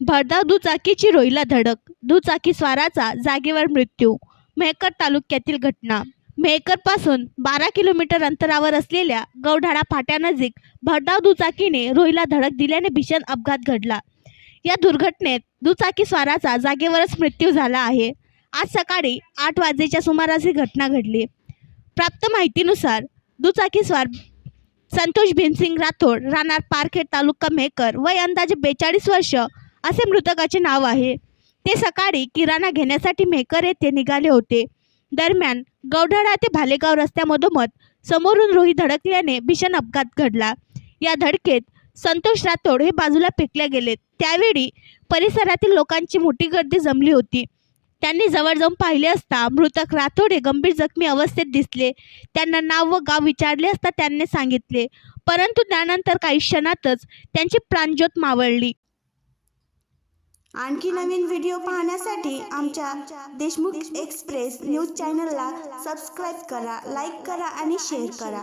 भरधाव दुचाकीची रोईला धडक, दुचाकी स्वाराचा जागेवर मृत्यू. मेहकर तालुक्यातील घटना. मेहकरपासून 12 किलोमीटर अंतरावर असलेल्या गौढाळा फाट्यानजीक भरधाव दुचाकीने रोईला धडक दिल्याने भीषण अपघात घडला. या दुर्घटनेत दुचाकी स्वाराचा जागेवरच मृत्यू झाला आहे. आज सकाळी 8 वाजेच्या सुमारास ही घटना घडली. प्राप्त माहितीनुसार दुचाकी स्वार संतोष भीमसिंग राठोड, राहणार पारखेड, तालुका मेहकर, वय अंदाजे 42 वर्ष असे मृतकाचे नाव आहे. ते सकाळी किराणा घेण्यासाठी मेहकर येथे निघाले होते. दरम्यान गौढाळा ते भालेगाव रस्त्यामधोमध समोरून रोही धडकल्याने भीषण अपघात घडला. या धडकेत संतोष राठोड हे बाजूला फेकले गेले. त्यावेळी परिसरातील लोकांची मोठी गर्दी जमली होती. त्यांनी जवळ जाऊन पाहिले असता मृतक राठोड हे गंभीर जखमी अवस्थेत दिसले. त्यांना नाव व गाव विचारले असता त्यांनी सांगितले, परंतु त्यानंतर काही क्षणातच त्यांची प्राणज्योत मावळली. आणखी नवीन व्हिडिओ पाहण्यासाठी आमच्या देशमुख एक्सप्रेस न्यूज चॅनलला सबस्क्राईब करा, लाईक करा आणि शेअर करा.